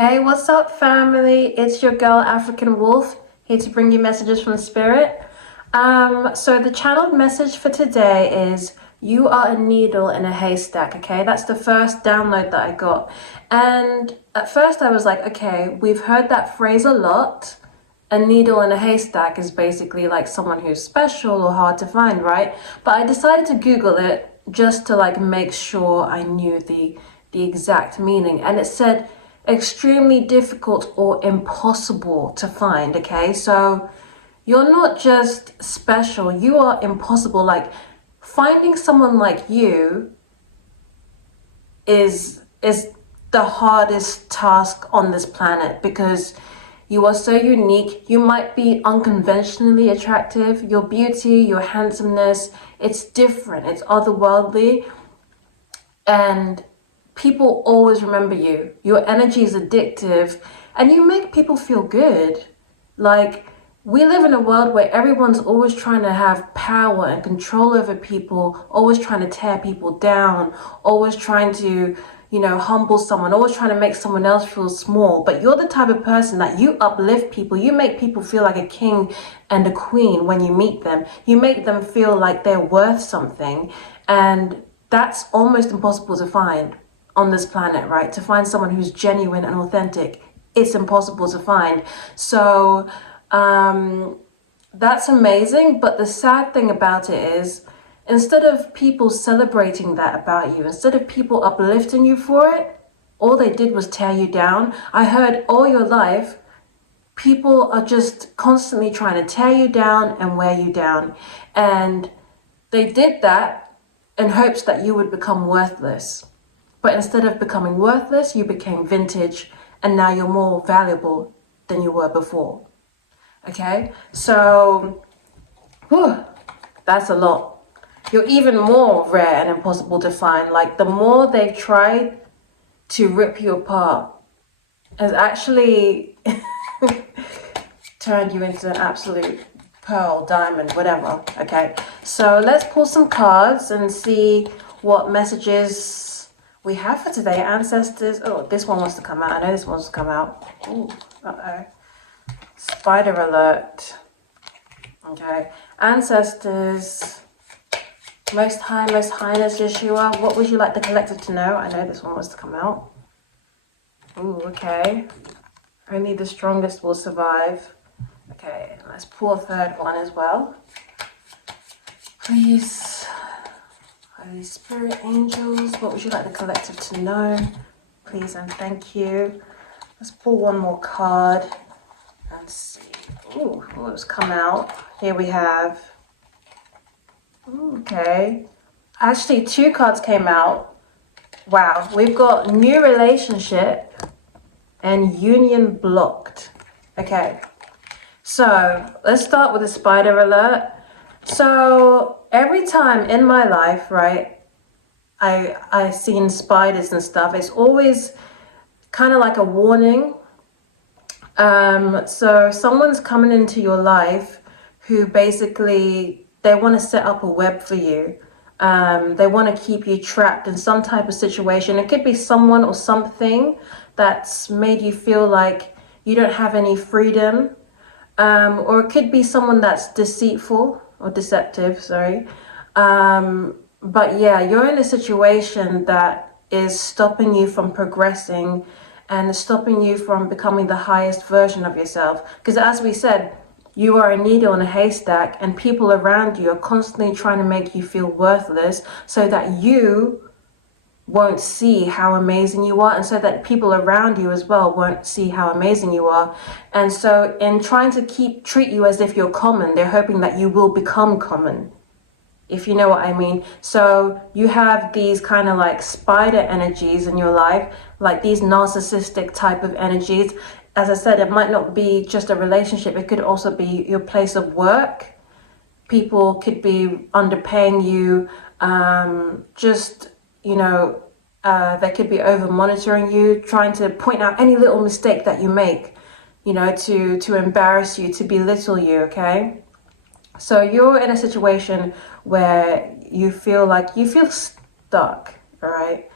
Hey, what's up, family? It's your girl, African Wolf, here to bring you messages from spirit. So the channeled message for today is you are a needle in a haystack, okay? That's the first download that I got. And at first I was like, okay, we've heard that phrase a lot. A needle in a haystack is basically like someone who's special or hard to find, right? But I decided to Google it just to like make sure I knew the exact meaning. And it said extremely difficult or impossible to find, okay? So you're not just special, you are impossible. Like finding someone like you is the hardest task on this planet because you are so unique. You might be unconventionally attractive. Your beauty, your handsomeness, it's different. It's otherworldly. And people always remember you. Your energy is addictive and you make people feel good. Like, we live in a world where everyone's always trying to have power and control over people, always trying to tear people down, always trying to, humble someone, always trying to make someone else feel small. But you're the type of person that you uplift people. You make people feel like a king and a queen when you meet them. You make them feel like they're worth something. And that's almost impossible to find on this planet, right? To find someone who's genuine and authentic, it's impossible to find. So that's amazing. But the sad thing about it is, instead of people celebrating that about you, instead of people uplifting you for it, all they did was tear you down. I heard all your life, people are just constantly trying to tear you down and wear you down. And they did that in hopes that you would become worthless. But instead of becoming worthless, you became vintage, and now you're more valuable than you were before. Okay, so that's a lot. You're even more rare and impossible to find. Like, the more they've tried to rip you apart has actually turned you into an absolute pearl, diamond, whatever. Okay, so let's pull some cards and see what messages we have for today. Ancestors. Oh, this one wants to come out. I know this one wants to come out. Ooh, uh-oh. Spider alert. Okay. Ancestors. Most High, Most Highness Yeshua. What would you like the collective to know? I know this one wants to come out. Ooh, okay. Only the strongest will survive. Okay, let's pull a third one as well. Please, Holy Spirit, angels, what would you like the collective to know? Please and thank you. Let's pull one more card and see. Ooh, what's come out? Here we have. Okay. Actually, two cards came out. Wow, we've got new relationship and union blocked. Okay. So let's start with the spider alert. So every time in my life, right, I've seen spiders and stuff, it's always kind of like a warning. So someone's coming into your life who basically, they want to set up a web for you. They want to keep you trapped in some type of situation. It could be someone or something that's made you feel like you don't have any freedom. Or it could be someone that's deceitful or deceptive, sorry. But yeah, you're in a situation that is stopping you from progressing and stopping you from becoming the highest version of yourself. Because as we said, you are a needle in a haystack and people around you are constantly trying to make you feel worthless so that you won't see how amazing you are, and so that people around you as well won't see how amazing you are. And so in trying to treat you as if you're common, they're hoping that you will become common, if you know what I mean. So you have these kind of like spider energies in your life, like these narcissistic type of energies. As I said, it might not be just a relationship, it could also be your place of work. People could be underpaying you, they could be over monitoring you, trying to point out any little mistake that you make, to embarrass you, to belittle you, okay? So you're in a situation where you feel stuck, all right?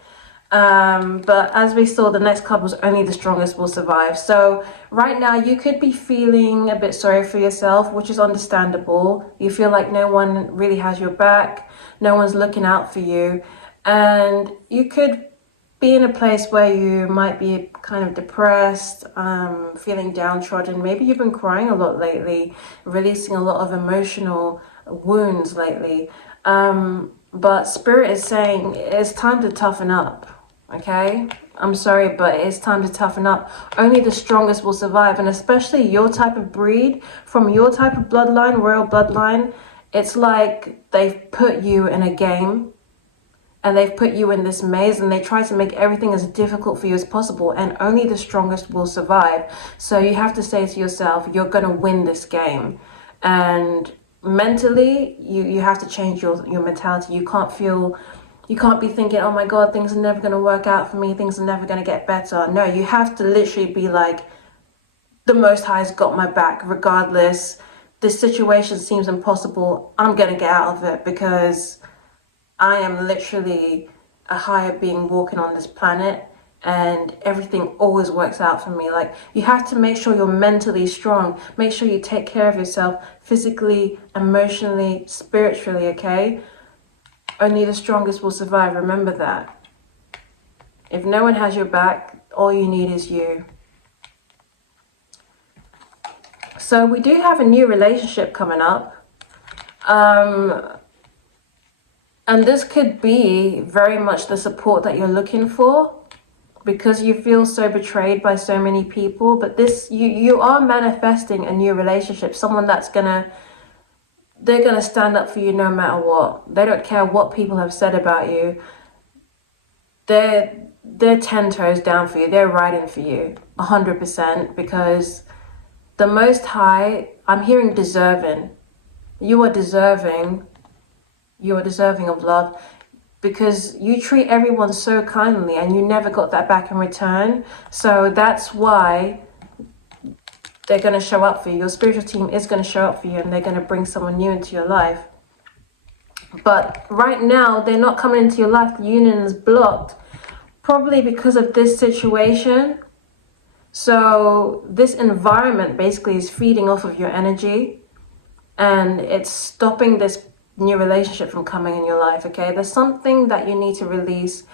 But as we saw, the next card was only the strongest will survive. So right now you could be feeling a bit sorry for yourself, which is understandable. You feel like no one really has your back, no one's looking out for you, and you could be in a place where you might be kind of depressed, feeling downtrodden. Maybe you've been crying a lot lately, releasing a lot of emotional wounds lately. But Spirit is saying it's time to toughen up. Okay, I'm sorry, but it's time to toughen up. Only the strongest will survive, and especially your type of breed, from your type of bloodline, royal bloodline, it's like they've put you in a game and they've put you in this maze, and they try to make everything as difficult for you as possible, and only the strongest will survive. So you have to say to yourself, you're going to win this game. And mentally, you have to change your mentality. You can't be thinking, oh my God, things are never going to work out for me, things are never going to get better. No, you have to literally be like, the Most High's got my back regardless. This situation seems impossible. I'm going to get out of it, because I am literally a higher being walking on this planet, and everything always works out for me. Like, you have to make sure you're mentally strong. Make sure you take care of yourself physically, emotionally, spiritually, okay? Only the strongest will survive. Remember that. If no one has your back, all you need is you. So we do have a new relationship coming up. And this could be very much the support that you're looking for, because you feel so betrayed by so many people. But this, you are manifesting a new relationship, someone that's they're gonna stand up for you no matter what. They don't care what people have said about you. They're 10 toes down for you. They're riding for you 100%, because the Most High, I'm hearing deserving. You are deserving. You are deserving of love, because you treat everyone so kindly and you never got that back in return. So that's why they're going to show up for you. Your spiritual team is going to show up for you, and they're going to bring someone new into your life. But right now, they're not coming into your life. The union is blocked, probably because of this situation. So this environment basically is feeding off of your energy, and it's stopping this new relationship from coming in your life, okay? There's something that you need to release,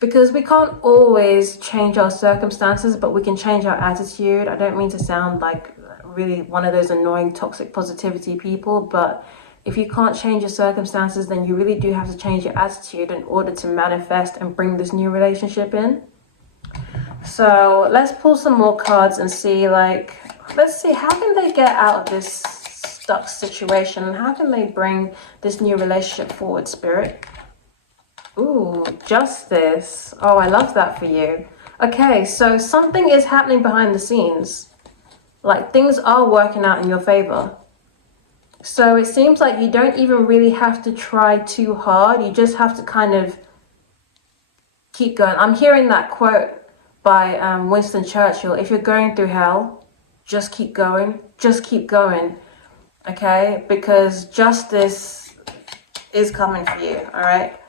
because we can't always change our circumstances, but we can change our attitude. I don't mean to sound like really one of those annoying toxic positivity people, but if you can't change your circumstances, then you really do have to change your attitude in order to manifest and bring this new relationship in. So let's pull some more cards and see, let's see, how can they get out of this stuck situation? How can they bring this new relationship forward, Spirit? Ooh, Justice. Oh, I love that for you. Okay, so something is happening behind the scenes. Like, things are working out in your favor. So it seems like you don't even really have to try too hard. You just have to kind of keep going. I'm hearing that quote by Winston Churchill. If you're going through hell, just keep going. Just keep going. Okay, because justice is coming for you, all right?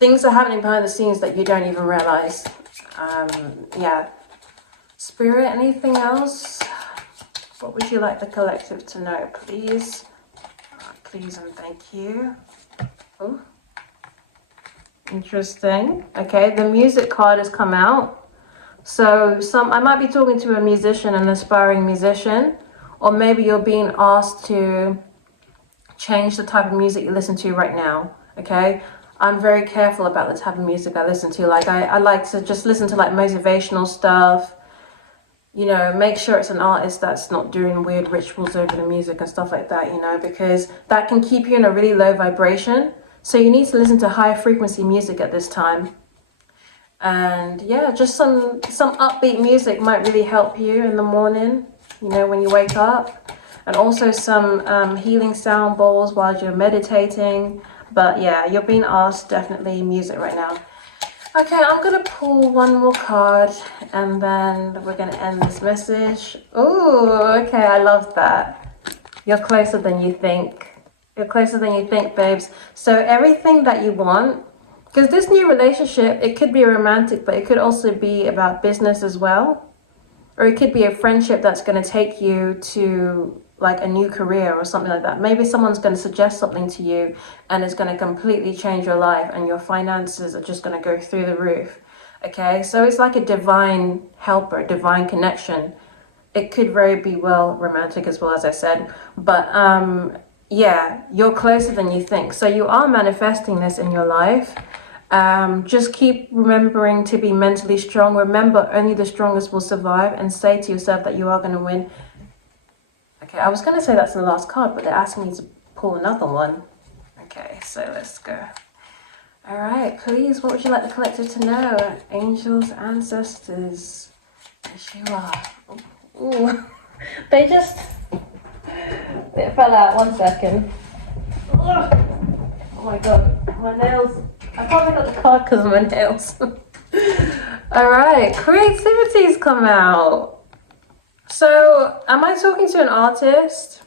Things are happening behind the scenes that you don't even realize. Yeah. Spirit, anything else? What would you like the collective to know, please? Please and thank you. Oh, interesting. Okay, the music card has come out. So I might be talking to a musician, an aspiring musician, or maybe you're being asked to change the type of music you listen to right now, okay? I'm very careful about the type of music I listen to. Like, I like to just listen to, like, motivational stuff, you know, make sure it's an artist that's not doing weird rituals over the music and stuff like that, you know, because that can keep you in a really low vibration. So you need to listen to higher frequency music at this time. And yeah, just some upbeat music might really help you in the morning, you know, when you wake up. And also some healing sound bowls while you're meditating. But yeah, you're being asked definitely music right now. Okay, I'm going to pull one more card and then we're going to end this message. Oh, okay, I love that. You're closer than you think. You're closer than you think, babes. So everything that you want Because this new relationship, it could be romantic, but it could also be about business as well. Or it could be a friendship that's going to take you to like a new career or something like that. Maybe someone's going to suggest something to you and it's going to completely change your life and your finances are just going to go through the roof. Okay, so it's like a divine helper, divine connection. It could very be well romantic as well, as I said. But yeah, you're closer than you think. So you are manifesting this in your life. Just keep remembering to be mentally strong. Remember, only the strongest will survive, and say to yourself that you are going to win. Okay, I was going to say that's the last card, but they're asking me to pull another one. Okay, so let's go. All right, please, what would you like the collective to know? Angels, ancestors. Yes, you are. Ooh. They fell out. 1 second. Ugh. Oh my god, my nails. I probably got the card because of my nails. Alright, creativity's come out. So, am I talking to an artist?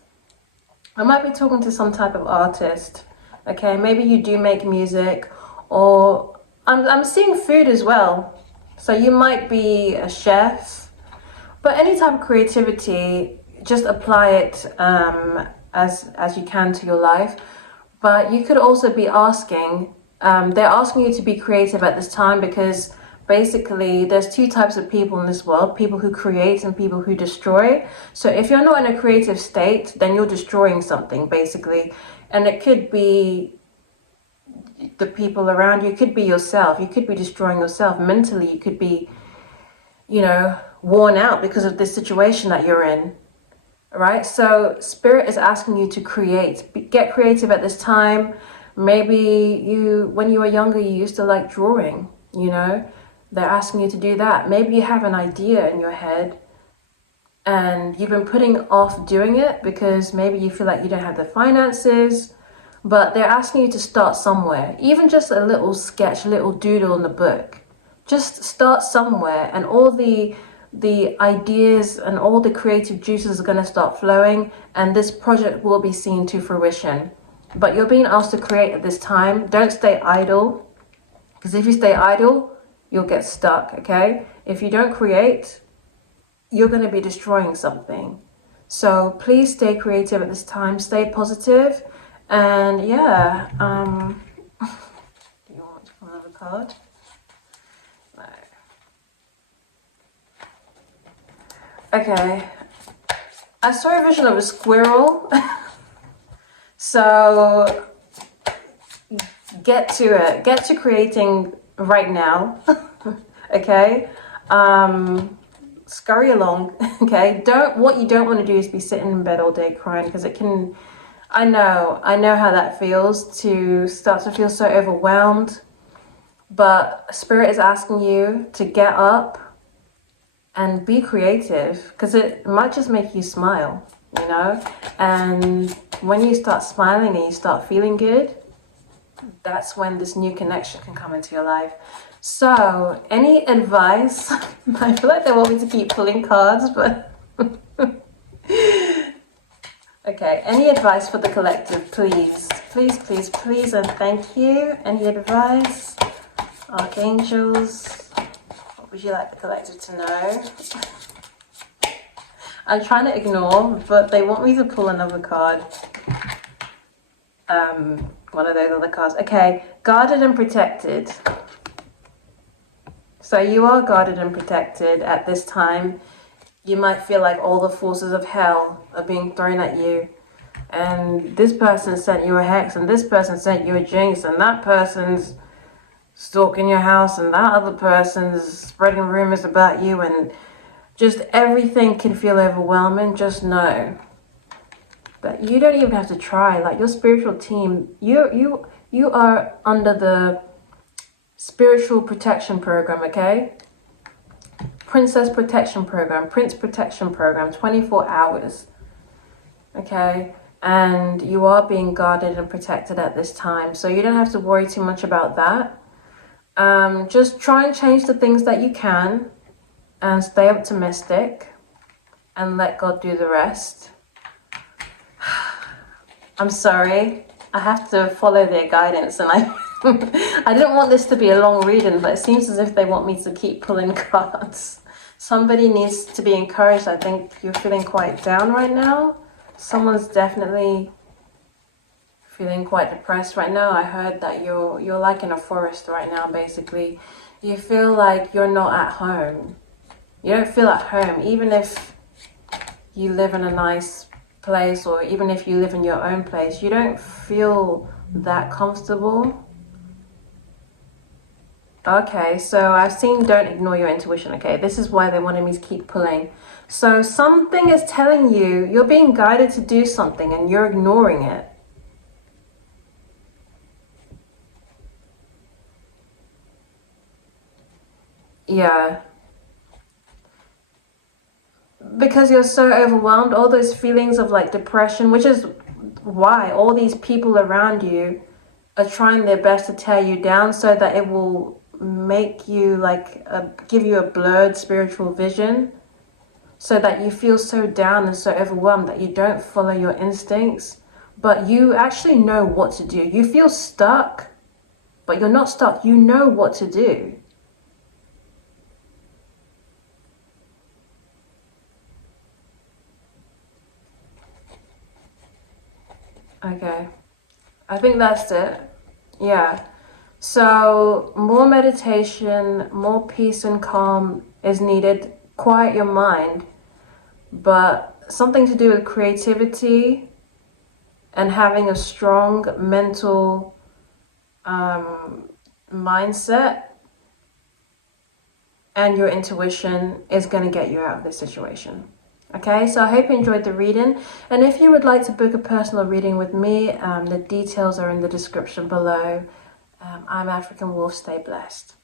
I might be talking to some type of artist. Okay, maybe you do make music, or I'm seeing food as well. So you might be a chef, but any type of creativity, just apply it as you can to your life. But you could also be asking, they're asking you to be creative at this time because basically there's two types of people in this world, people who create and people who destroy. So if you're not in a creative state, then you're destroying something basically. And it could be the people around you, it could be yourself. You could be destroying yourself mentally. You could be, worn out because of this situation that you're in. Right, so Spirit is asking you to create. Get creative at this time. Maybe when you were younger, you used to like drawing, They're asking you to do that. Maybe you have an idea in your head and you've been putting off doing it because maybe you feel like you don't have the finances, but they're asking you to start somewhere. Even just a little sketch, a little doodle in the book. Just start somewhere, and all the ideas and all the creative juices are going to start flowing, and this project will be seen to fruition. But you're being asked to create at this time. Don't stay idle, because if you stay idle, you'll get stuck. Okay, if you don't create, you're going to be destroying something. So please stay creative at this time, stay positive, and yeah, do you want another card? Okay, I saw a vision of a squirrel. So get to it. Get to creating right now. Okay? Scurry along. Okay? What you don't want to do is be sitting in bed all day crying, because it can, I know how that feels, to start to feel so overwhelmed. But Spirit is asking you to get up and be creative, because it might just make you smile, and when you start smiling and you start feeling good, that's when this new connection can come into your life. So any advice? I feel like they want me to keep pulling cards, but okay, any advice for the collective, please, and thank you. Any advice? Archangels, would you like the collective to know? I'm trying to ignore, but they want me to pull another card. One of those other cards. Okay, guarded and protected. So you are guarded and protected at this time. You might feel like all the forces of hell are being thrown at you. And this person sent you a hex, and this person sent you a jinx, and that person's stalking your house, and that other person's spreading rumors about you, and just everything can feel overwhelming. Just know that you don't even have to try. Like your spiritual team, you are under the spiritual protection program, okay? Princess protection program, Prince protection program, 24 hours, okay? And you are being guarded and protected at this time, so you don't have to worry too much about that. Just try and change the things that you can and stay optimistic and let God do the rest. I'm sorry, I have to follow their guidance, and I didn't want this to be a long reading, but it seems as if they want me to keep pulling cards. Somebody needs to be encouraged. I think you're feeling quite down right now. Someone's definitely feeling quite depressed right now. I heard that you're like in a forest right now, basically. You feel like you're not at home. You don't feel at home, even if you live in a nice place, or even if you live in your own place, you don't feel that comfortable. Okay, so I've seen don't ignore your intuition. Okay, this is why they wanted me to keep pulling. So something is telling you you're being guided to do something and you're ignoring it. Yeah, because you're so overwhelmed, all those feelings of like depression, which is why all these people around you are trying their best to tear you down so that it will make you like give you a blurred spiritual vision, so that you feel so down and so overwhelmed that you don't follow your instincts, but you actually know what to do. You feel stuck, but you're not stuck. You know what to do. Okay, I think that's it. Yeah. So more meditation, more peace and calm is needed. Quiet your mind, but something to do with creativity and having a strong mental mindset, and your intuition is going to get you out of this situation. Okay, so I hope you enjoyed the reading, and if you would like to book a personal reading with me, the details are in the description below. I'm African Wolf. Stay blessed.